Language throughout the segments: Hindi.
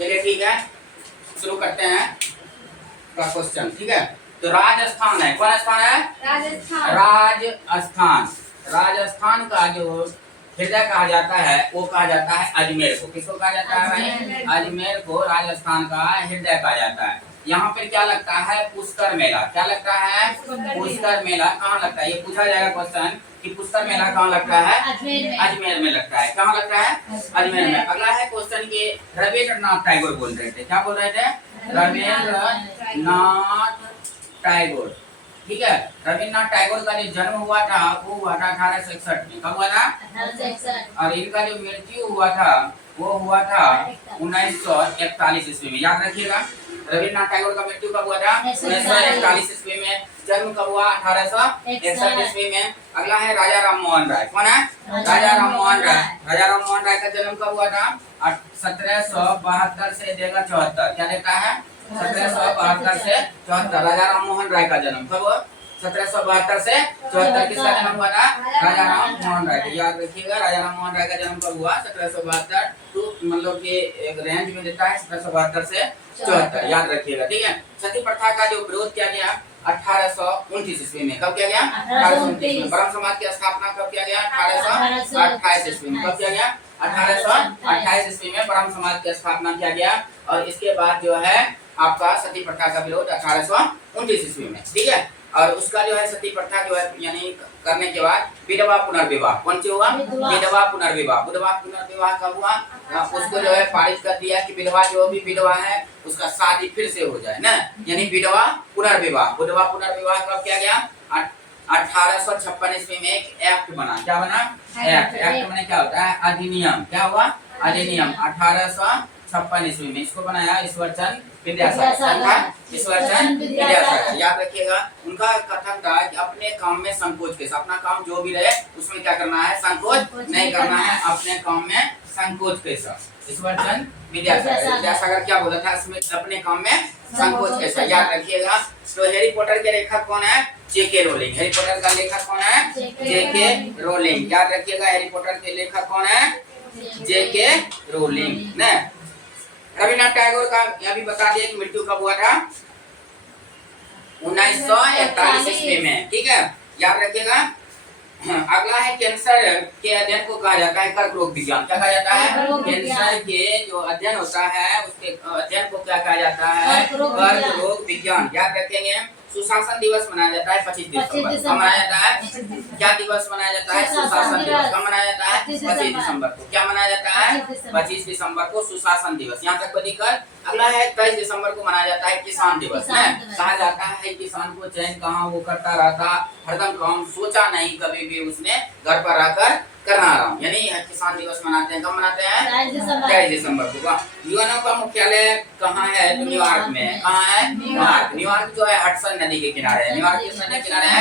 चलिए ठीक है, शुरू करते हैं का क्वेश्चन। ठीक है, तो राजस्थान है, कौन स्थान है? राजस्थान। राजस्थान। राजस्थान का जो हृदय कहा जाता है वो कहा जाता है अजमेर को। किसको कहा जाता है भाई? अजमेर को राजस्थान का हृदय कहा जाता है। यहाँ पे क्या लगता है? पुष्कर मेला। क्या लगता है? पुष्कर मेला कहाँ लगता है? ये पूछा जाएगा क्वेश्चन कि पुष्कर मेला कहाँ लगता है? अजमेर में लगता है। कहाँ लगता है? अजमेर में। अगला है क्वेश्चन के रविंद्रनाथ टैगोर बोल रहे थे। क्या बोल रहे थे? रविंद्रनाथ टैगोर। ठीक है, रविंद्रनाथ टैगोर का जो जन्म हुआ था वो हुआ था 1861 में। कब हुआ था? 1861। और इनका जो मृत्यु हुआ था वो हुआ था 1941 ईस्वी में। याद रखिएगा, रविंद्रनाथ टैगोर का मृत्यु कब हुआ था? 1941 ईस्वी में। जन्म कब हुआ? 1861 ईस्वी में। अगला है राजा राम मोहन राय। कौन है? राजा राम मोहन राय। राजा राम मोहन राय का जन्म कब हुआ था? 1772 से देगा 74। क्या देता है? 1772 से 74। राजा राम मोहन राय का जन्म कब? 1772 से 74। किसका जन्म हुआ था? राजा राम मोहन राय। तो याद रखिएगा, राजा राम मोहन राय का जन्म कब हुआ? 1772 टू मतलब कि एक रेंज में देता है 1772 से 74। याद रखिएगा, ठीक है। सती प्रथा का जो विरोध किया गया 1829 ईस्वी में। कब किया गया? 1829 में। ब्रह्म समाज की स्थापना कब किया गया? 1828 ईस्वी में। कब किया गया? 1828 ईस्वी में ब्रह्म समाज की स्थापना किया गया। और इसके बाद जो है आपका सती प्रथा का विरोध 1829 ईस्वी में। ठीक है, और उसका जो है सती प्रथा जो है यानी करने के बाद विधवा पुनर्विवाह। कौन सी हुआ? विधवा पुनर्विवाह। विधवा पुनर्विवाह कब हुआ? उसको जो है पारित कर दिया कि विधवा जो भी विधवा है उसका शादी फिर से हो जाए ना, यानी विधवा पुनर्विवाह। विधवा पुनर्विवाह कब किया गया? 1856 ईस्वी में एक एक्ट बना। क्या बना? एक्ट। एक्ट मैंने क्या होता है? अधिनियम। क्या हुआ? अधिनियम। 1856 ईस्वी में इसको बनाया ईश्वरचंद विद्यासागर। ईश्वरचंद विद्यासागर। याद रखिएगा, उनका कथन था कि अपने काम में संकोच के साथ, अपना काम जो भी रहे उसमें क्या करना है? संकोच नहीं करना है, अपने काम में संकोच के साथ। ईश्वरचंद विद्यासागर। विद्यासागर क्या बोला था? इसमें अपने काम में संकोच के साथ। याद रखिएगा। तो हैरी पॉटर के लेखक कौन है? जेके रोलिंग। हैरी पॉटर का लेखक कौन है? जेके रोलिंग। याद रखिएगा, हैरी पॉटर के लेखक कौन है? जेके रोलिंग ने। रविंद्रनाथ टैगोर का यह भी बता दिया कि मृत्यु कब हुआ था? 1941 ईस्वी में। ठीक है, याद रखिएगा। अगला है कैंसर के अध्ययन को कहा जाता है कर्क रोग विज्ञान। क्या कहा जाता है? कैंसर के जो अध्ययन होता है उसके अध्ययन को क्या कहा जाता है? कर्क रोग विज्ञान। याद रखेंगे। सुशासन दिवस मनाया जाता है 25 दिसंबर। कब मनाया जाता है? क्या दिवस मनाया जाता है? सुशासन दिवस। कब मनाया जाता है? 25 दिसंबर को। क्या मनाया जाता है? 25 दिसंबर को सुशासन दिवस। यहाँ तक को दिक्कत। अगला है 23 दिसंबर को मनाया जाता है किसान दिवस। कहा जाता है किसान को चयन कहाँ वो करता रहता, हरदम काम सोचा नहीं कभी भी उसने घर पर रहकर करना रहा हूँ, यानी किसान दिवस मनाते हैं। कब मनाते हैं? 23 दिसंबर को। यूएनओ का मुख्यालय कहाँ है? तो न्यूयॉर्क में। कहाँ है? न्यूयॉर्क। न्यूयॉर्क जो है हडसन नदी के किनारे है। न्यूयॉर्क किस नदी के किनारे है?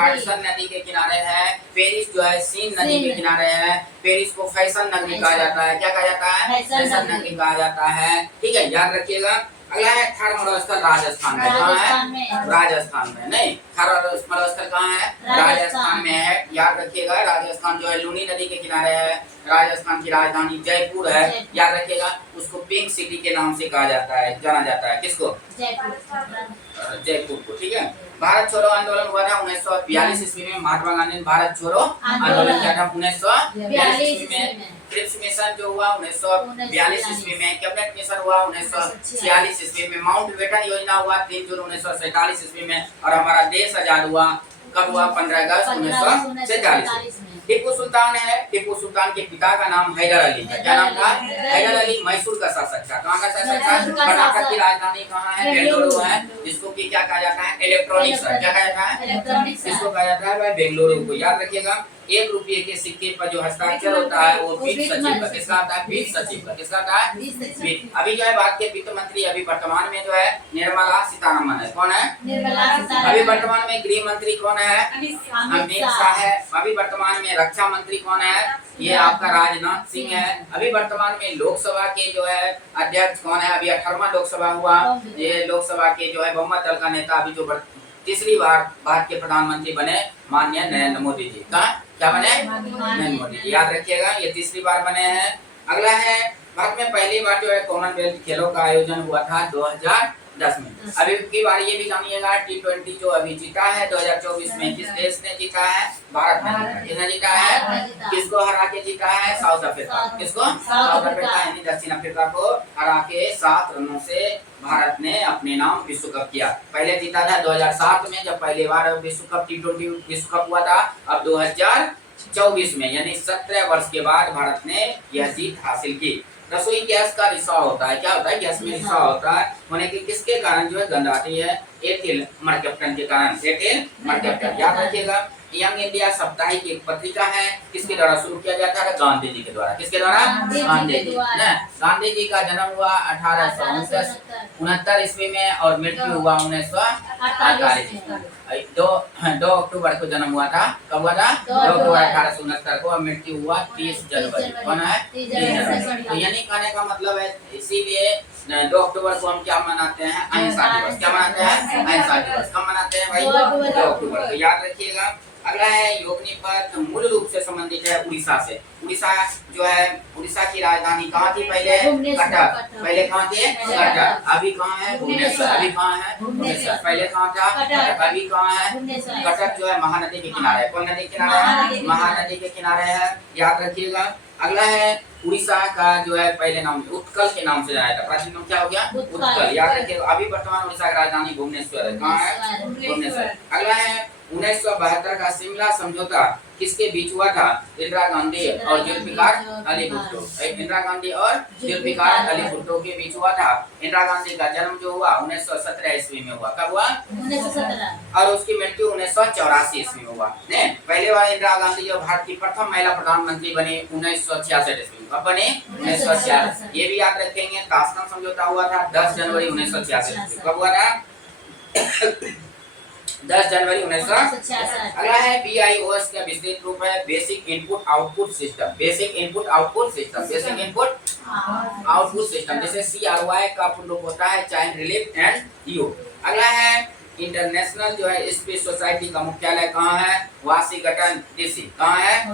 हडसन नदी के किनारे है। पेरिस जो है सीन नदी के किनारे है। पेरिस को फैशन नगरी कहा जाता है। क्या कहा जाता है? फैशन नगरी कहा जाता है। ठीक है, याद रखिएगा। अगला है थार मरुस्थल राजस्थान में। कहाँ है? राजस्थान में। नहीं, थार मरुस्थल कहाँ है? राजस्थान में है। याद रखिएगा, राजस्थान जो है लूनी नदी के किनारे है। राजस्थान की राजधानी जयपुर है। याद रखिएगा, उसको पिंक सिटी के नाम से कहा जाता है, जाना जाता है। किसको? जयपुर को। ठीक है, भारत छोड़ो आंदोलन हुआ था 1942 ईस्वी में। महात्मा गांधी ने भारत छोड़ो आंदोलन किया था 1942 ईस्वी में। क्रिप्स मिशन जो हुआ 1942 ईस्वी में। कैबिनेट मिशन हुआ 1946 ईस्वी में। माउंट बेटन योजना हुआ 3 जून 1947 ईस्वी में। और हमारा देश आजाद हुआ कब हुआ? 15 अगस्त 1947 में। टीपू सुल्तान है। टीपू सुल्तान के पिता का नाम हैदर अली था। क्या नाम था? हैदर अली मैसूर का शासक था। कहाँ का शासक था? कर्नाटक की राजधानी कहाँ है? बेंगलुरु है, जिसको कि क्या कहा जाता है? इलेक्ट्रॉनिक्स। क्या कहा जाता है? इसको कहा जाता है भाई बेंगलुरु को। याद रखिएगा, 1 रुपये के सिक्के पर जो हस्ताक्षर होता है वो वित्त सचिव का। किसका होता है? वित्त सचिव का। किसका होता है? वित्त। अभी जो है भारत के वित्त मंत्री अभी वर्तमान में जो है निर्मला सीतारमण है। कौन है? अभी वर्तमान में गृह मंत्री कौन है? अमित शाह है। अभी वर्तमान में रक्षा मंत्री कौन है? ये आपका राजनाथ सिंह है। अभी वर्तमान में लोकसभा के जो है अध्यक्ष कौन है? अभी 18वां लोकसभा हुआ। ये लोकसभा के जो है बहुमत दल का नेता अभी जो तीसरी बार भारत के प्रधानमंत्री बने माननीय नरेंद्र मोदी जी। क्या बने? नरेंद्र मोदी जी। याद रखिएगा, ये तीसरी बार बने हैं। अगला है भारत में पहली बार जो है कॉमनवेल्थ खेलों का आयोजन हुआ था 2010 में। अभी की बार ये भी जानिएगा T20 जो अभी जीता है 2024 में, किस देश ने जीता है? भारत ने। किसने जीता है? किसको हरा के जीता है? South Africa. किसको? साउथ अफ्रीका यानी दक्षिण अफ्रीका को हरा के 7 रनों से भारत ने अपने नाम विश्व कप किया। पहले जीता था 2007 में जब पहली बार विश्व कप T20 विश्व कप हुआ था। अब 2024 में यानी 17 वर्ष के बाद भारत ने यह जीत हासिल की। रसोई गैस का रिसाव होता है, क्या होता है? गैस में रिसाव होता है होने के किसके कारण जो है गंध आती है? एथिल मरकैप्टन के कारण। एथिल मरकैप्टन याद रखिएगा। यंग इंडिया साप्ताहिक एक पत्रिका है, किसके द्वारा शुरू किया गया था? गांधी जी के द्वारा। किसके द्वारा? गांधी जी। गांधी जी का जन्म हुआ 1869 ईस्वी में और मृत्यु हुआ 1948 में। 2 अक्टूबर को जन्म हुआ था। कब हुआ था? 2 अक्टूबर 1869 को और मृत्यु हुआ 30 जनवरी। कौन है? 30 जनवरी। तो यानी कहने का मतलब है इसीलिए 2 अक्टूबर को हम क्या मनाते हैं? अहिंसा दिवस। क्या मनाते हैं? अहिंसा दिवस। कब मनाते हैं भाई? 2 अक्टूबर को। याद रखिएगा। अगला है योगनीपथ मूल रूप से संबंधित है उड़ीसा से। उड़ीसा जो है, उड़ीसा की राजधानी कहाँ थी पहले? कटक। पहले कहाँ थे? कटक। अभी कहाँ है? भुवनेश्वर। अभी कहाँ है? भुवनेश्वर। पहले कहाँ था? कटक। अभी कहाँ है? कटक जो है महानदी के किनारे है। कौन नदी के किनारे है? महानदी के किनारे है। याद रखिएगा। अगला है उड़ीसा का जो है पहले नाम उत्कल के नाम से जाना था। प्राचीन नाम क्या हो गया? उत्कल। याद रखिएगा। अभी वर्तमान उड़ीसा की राजधानी भुवनेश्वर है। कहाँ है? भुवनेश्वर। अगला है 1972 का शिमला समझौता किसके बीच हुआ था? इंदिरा गांधी और जुल्फिकार अली भुट्टो। इंदिरा गांधी और जुल्फिकार अली भुट्टो के बीच हुआ था। इंदिरा गांधी का जन्म जो हुआ 1917 ईस्वी में हुआ। कब हुआ? 1917। और उसकी मृत्यु 1984 ईस्वी में हुआ। ने पहले बार इंदिरा गांधी जो भारत की प्रथम महिला प्रधानमंत्री बनी 1966 ईस्वी में। कब बनी? 1966। ये भी याद रखेंगे। ताशकंद समझौता हुआ था 10 जनवरी 1986 में। कब हुआ था? 10 जनवरी 1966। अगला है BIOS का विस्तृत रूप है basic input output system. Basic input output system. Basic input output system जैसे CRY का पूर्ण रूप होता है चाइल्ड रिलीफ एंड यू। अगला है इंटरनेशनल जो है स्पेस सोसाइटी का मुख्यालय कहाँ है? Washington DC। कहाँ है?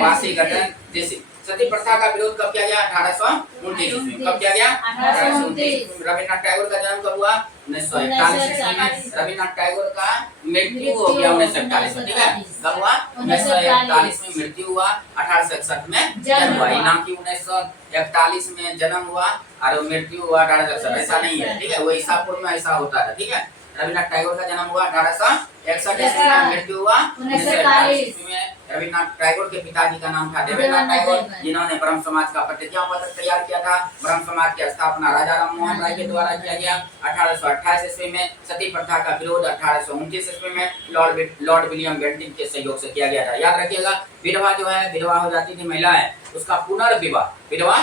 Washington DC। सती प्रथा का विरोध कब किया गया? 1829 ईस्वी। कब किया गया? 1829। रविन्द्रनाथ टैगोर का जन्म कब हुआ? 1941 ईस्वी में। रविन्द्रनाथ टैगोर का मृत्यु हो गया 1941 में। ठीक है, कब हुआ? 1941 में मृत्यु हुआ, 1861 में जन्म हुआ। इनाम की 1941 में जन्म हुआ और मृत्यु हुआ 1861। ऐसा नहीं है, ठीक है, वो ईसा पूर्व में ऐसा होता था। ठीक है, रविन्द्रनाथ टैगोर का जन्म हुआ 1861 ईस्वी में, मृत्यु हुआ 1941 ईस्वी में। रविन्द्रनाथ टैगोर के पिताजी का नाम था देवेंद्रनाथ टैगोर, जिन्होंने ब्रह्म समाज का प्रतिज्ञा पत्र तैयार किया था। ब्रह्म समाज की स्थापना राजा राम मोहन राय के द्वारा किया गया 1828 ईस्वी में। सती प्रथा का विरोध 1829 ईस्वी में लॉर्ड विलियम बेंटिक के सहयोग से किया गया था। याद रखिएगा, विधवा जो है, विधवा हो जाती थी महिलाएं, उसका पुनर्विवाह, विधवा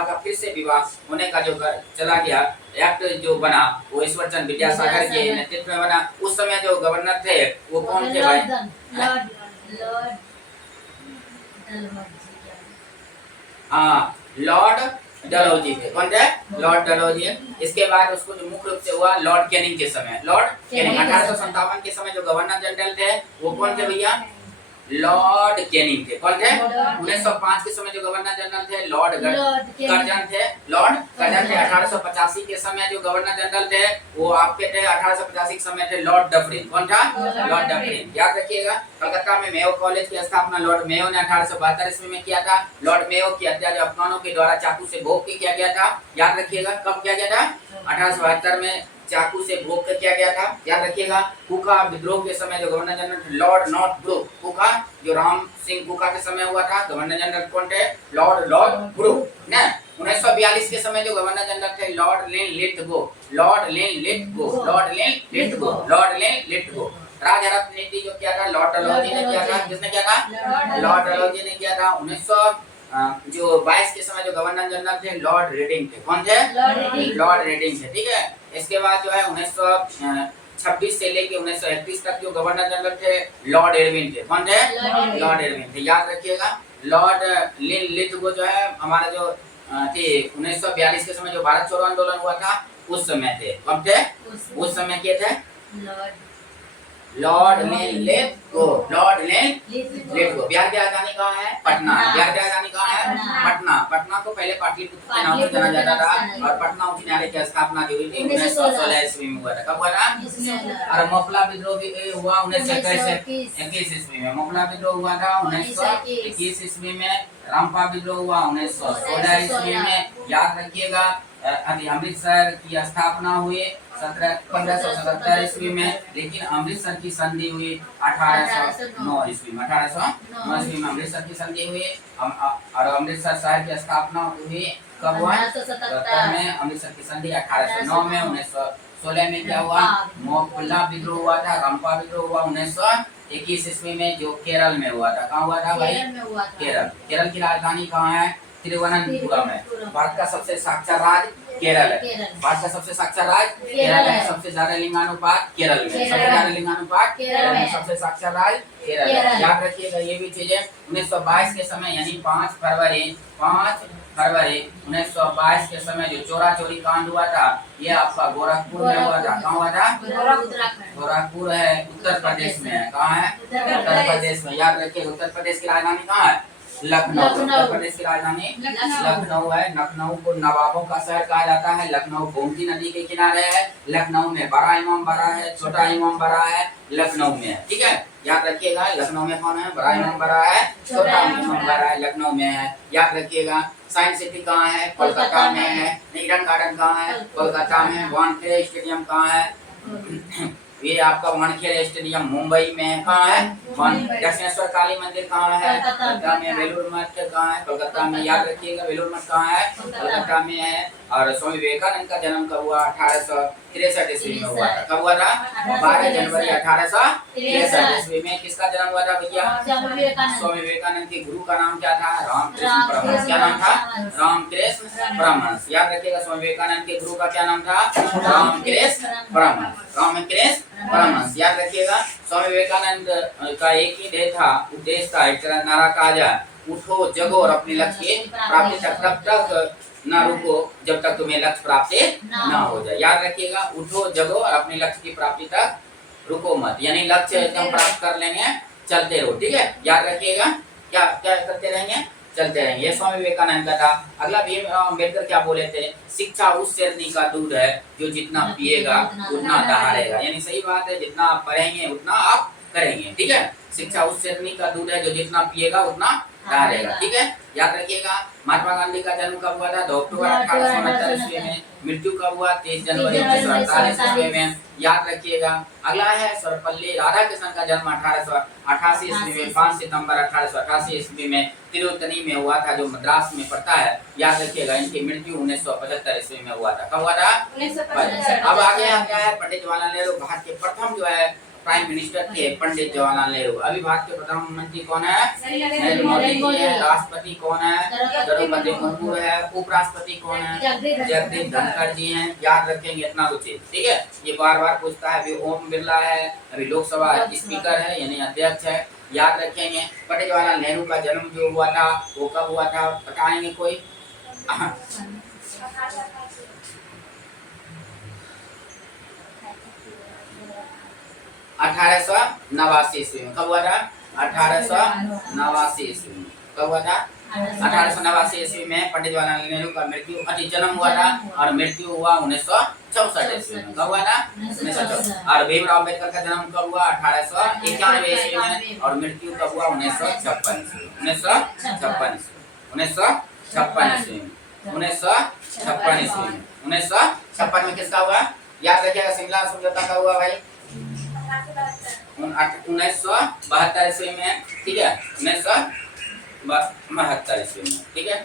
का फिर से विवाह होने का जो चला गया एक्ट जो बना वो ईश्वर चंद्र विद्यासागर के नेतृत्व में बना। उस समय जो गवर्नर थे वो कौन थे भाई? लॉर्ड डलहौजी थे। कौन थे? लॉर्ड डलहौजी। इसके बाद उसको जो मुख्य रूप से हुआ लॉर्ड कैनिंग के समय। लॉर्ड कैनिंग 1857 के समय जो गवर्नर जनरल थे वो कौन थे भैया? लॉर्ड कैनिंग थे। कौन थे? 1905 के समय जो गवर्नर जनरल थे लॉर्ड कर्जन थे। लॉर्ड कर्जन थे। 1885 के समय जो गवर्नर जनरल थे वो आपके थे 1885 के समय थे लॉर्ड डफरिन। कौन था? Lord Dufferin. याद रखिएगा, कलकत्ता में मेयो कॉलेज की स्थापना लॉर्ड मेयो ने 1872 ईस्वी में किया था। लॉर्ड मेयो की हत्या जो अफगानों के द्वारा चाकू से भोग के किया गया था। याद रखिएगा, कब किया गया था? 1872 में चाकू से भोग कर किया गया था। याद रखिएगा, कुका विद्रोह के समय जो governor general lord Northbrook, Kuka जो राम सिंह कुका के समय हुआ था, गवर्नर जनरल कौन थे? लॉर्ड ब्रुक ना। 1942 के समय जो गवर्नर जनरल थे लॉर्ड लेन लिथगो। राजरत्न नीति जो किया था लॉर्ड डलहौजी ने किया था। किसने किया था? लॉर्ड डलहौजी ने किया था। 1922 के समय जो गवर्नर जनरल थे लॉर्ड रेडिंग थे। कौन थे? लॉर्ड रेडिंग थे। ठीक है, इसके बाद जो है 1926 से लेके 1931 तक जो गवर्नर जनरल थे लॉर्ड एरविन थे। कौन थे? लॉर्ड एरविन थे। याद रखिएगा, लॉर्ड लिन लिथगो जो है हमारे जो थे 1942 के समय जो भारत छोड़ो आंदोलन हुआ था उस समय थे। कब थे? उस समय के थे Lord let go, Lord let go. Bihar की राजधानी कहाँ है? पटना। बिहार की राजधानी कहाँ है? पटना। पटना को पहले पाटलिपुत्र के नाम से जाना जाता था और पटना उच्च न्यायालय की स्थापना जो हुई थी 1916 ईस्वी में हुआ था। कब हुआ था? और मोपला विद्रोह भी हुआ 1921 ईस्वी में। मोपला विद्रोह हुआ था 1921 ईस्वी में। रामपा विद्रोह हुआ 1916 ईस्वी में। याद रखिएगा। अमृतसर की स्थापना हुई 1577 ईस्वी में, लेकिन अमृतसर की संधि हुई 1809 ईस्वी में। 1809 ईस्वी में अमृतसर की संधि हुई और अमृतसर शहर की स्थापना हुई कब हुआ? 1877 में। अमृतसर की संधि 1809 में। 1916 में क्या हुआ? मोपला विद्रोह हुआ था। रामपा विद्रोह हुआ 1921 ईस्वी में, जो केरल में हुआ था। कहाँ हुआ था भाई? केरल। केरल की राजधानी कहाँ है? तिरुवनंतपुरम है। भारत का सबसे साक्षर राज्य केरल है। भारत का सबसे साक्षर राज्य केरल है। सबसे ज्यादा लिंगानुपात केरल में। सबसे ज्यादा लिंगानुपात केरल में। सबसे साक्षर राज्य केरल है। याद रखिएगा ये भी चीजें। 1922 के समय यानी 5 फरवरी 1922 के समय जो चोरा चोरी कांड हुआ था, ये आपका गोरखपुर में हुआ था। कहाँ हुआ था? गोरखपुर है, उत्तर प्रदेश में है। कहाँ है? उत्तर प्रदेश में। याद रखिए उत्तर प्रदेश की राजधानी कहाँ है? लखनऊ। उत्तर प्रदेश की राजधानी लखनऊ है। लखनऊ को नवाबों का शहर कहा जाता है। लखनऊ गोमती नदी के किनारे है। लखनऊ में बड़ा इमाम बाड़ा है, छोटा इमाम बाड़ा है, लखनऊ में है। ठीक है, याद रखिएगा। लखनऊ में कौन है? बड़ा इमाम बाड़ा है, छोटा इमाम बाड़ा है, लखनऊ में है। याद रखिएगा। साइंस सिटी कहाँ है? कोलकाता में है। ईडन गार्डन कहाँ है? कोलकाता में। वानखेड़े स्टेडियम कहाँ है? ये आपका वानखेड़े स्टेडियम मुंबई में। कहाँ है? दक्षिणेश्वर काली मंदिर कहाँ है? कोलकाता में। वेलूर मठ कहाँ है? कोलकाता में। याद रखिएगा वेलूर मठ कहाँ है? कोलकाता में है। और स्वामी विवेकानंद का जन्म कब हुआ? 1863 ईस्वी में हुआ था। कब हुआ था? 12 जनवरी 1863 ईस्वी में। किसका जन्म हुआ था भैया? स्वामी विवेकानंद के गुरु का नाम क्या था? रामकृष्ण परमहंस। क्या नाम था? रामकृष्ण परमहंस। याद रखिएगा स्वामी विवेकानंद के गुरु का क्या नाम था? रामकृष्ण परमहंस। रामकृष्ण परमहंस। याद रखिएगा। स्वामी विवेकानंद का एक ही उद्देश्य था, एक तरह नारा कहा जाए, उठो जगो और अपने लक्ष्य की प्राप्ति तक तक ना रुको जब तक तुम्हें लक्ष्य प्राप्ति ना हो जाए। याद रखिएगा। उठो जगो और अपने लक्ष्य की प्राप्ति तक रुको मत, यानी लक्ष्य एकदम प्राप्त कर लेंगे, चलते रहो। ठीक है, याद रखिएगा। क्या क्या करते रहेंगे? चलते रहेंगे। ये स्वामी विवेकानंद का था। अगला भीम अम्बेडकर क्या बोले थे? शिक्षा उस शेरनी का दूध है जो जितना पिएगा उतना दहाड़ेगा। यानी सही बात है, जितना आप पढ़ेंगे उतना आप करेंगे। ठीक है, शिक्षा उस शेरनी का दूध है जो जितना पिएगा उतना दहाड़ेगा। ठीक है, याद रखिएगा। महात्मा गांधी का जन्म कब हुआ था? 2 अक्टूबर 1869 ईस्वी में। मृत्यु कब हुआ? 23 जनवरी 1948 ईस्वी में। याद रखिएगा। अगला है सर्वपल्ली राधाकृष्णन का जन्म 1888 ईस्वी में। 5 सितंबर 1888 ईस्वी में तिरुपति में हुआ था, जो मद्रास में पड़ता है। याद रखिएगा। इनकी मृत्यु 1975 ईस्वी में हुआ था। कब हुआ था? 1975। अब आगे क्या है? पंडित जवाहरलाल नेहरू भारत के प्रथम जो है प्राइम मिनिस्टर थे, पंडित जवाहरलाल नेहरू। अभी भारत के प्रधानमंत्री कौन है? नरेंद्र मोदी जी है। राष्ट्रपति कौन है? द्रौपदी मुर्मू है। उपराष्ट्रपति कौन है? जगदीप धनखड़ जी हैं। याद रखेंगे इतना कुछ। ठीक है, ये बार बार पूछता है। अभी ओम बिरला है, अभी लोकसभा स्पीकर है यानी अध्यक्ष है। याद रखेंगे। पंडित जवाहरलाल नेहरू का जन्म जो हुआ था वो कब हुआ था? बताएंगे कोई? 1889 ईस्वी में। कब हुआ था? 1889 ईस्वी में। कब हुआ था? 1889 ईस्वी में पंडित जवाहरलाल नेहरू का जन्म हुआ था और मृत्यु हुआ 1964 ईस्वी में। कब हुआ था? 1964। और भीमराव अम्बेडकर का जन्म कब हुआ? 1891 ईस्वी में और मृत्यु कब हुआ? 1956 ईस्वी में। 1956 ईस्वी में। 1956 में किसका हुआ? याद रखिएगा। शिमला समझौता का हुआ भाई 1972 ईस्वी में। ठीक है, 1972 ईस्वी में। ठीक है।